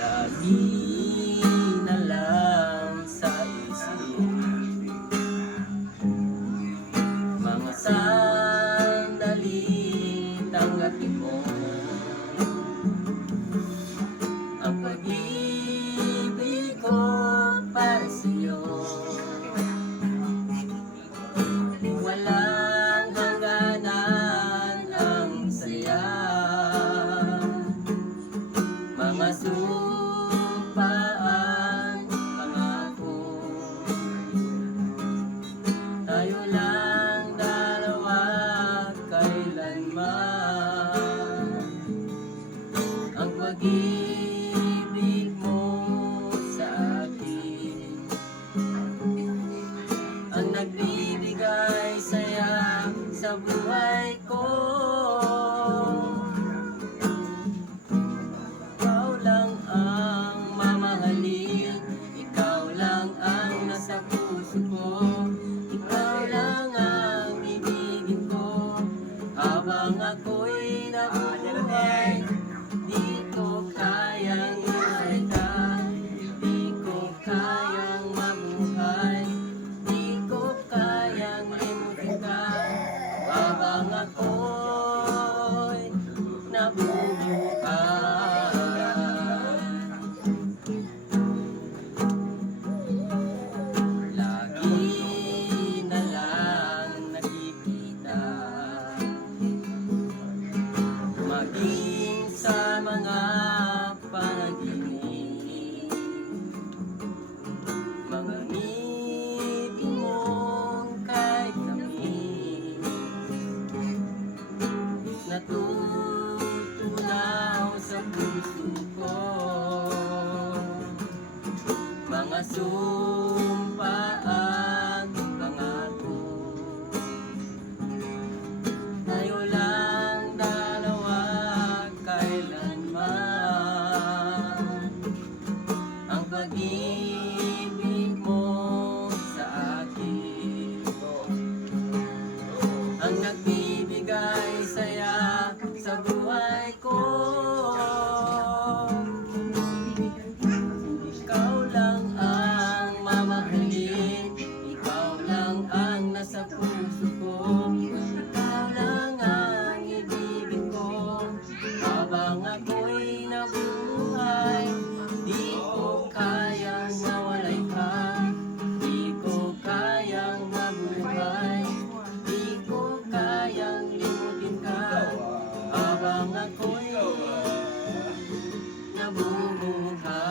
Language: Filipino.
Lagi na lang sa isip mga sandaling tanggapin mo ang pag-ibig ko para sa'yo. Walang hangganan ang saya, mga sumpaan, pangako. Tayo lang dalawa kailanman, ang pag-ibig mo sa akin ang nagbibigay saya sa buhay ko. Ikaw lang ang mamahalin, ikaw lang ang nasa puso ko, ikaw lang ang ibigin ko habang ako'y nabuhay. Di ko kayang iwalay ka, di ko kayang mabuhay, di ko kayang limutin ka habang ako'y nabubuhay. Lagi na lang nakikita, maging sa mga panaginip, mga ngipin mong kahit tamis, natutunaw sa puso ko, mga sumpaan, pangako. Tayo lang dalawa kailanman, ang pag-ibig mo sa akin ang nagbibigay saya sa buhay ko. Ikaw lang ang mamahalin, ikaw lang ang nasa puso ko, ikaw lang ang ibigin ko habang ako'y nabuhay. Di ko kayang mawalay ka, di ko kayang mabuhay, di ko kayang limutin ka habang ako'y nabubuhay.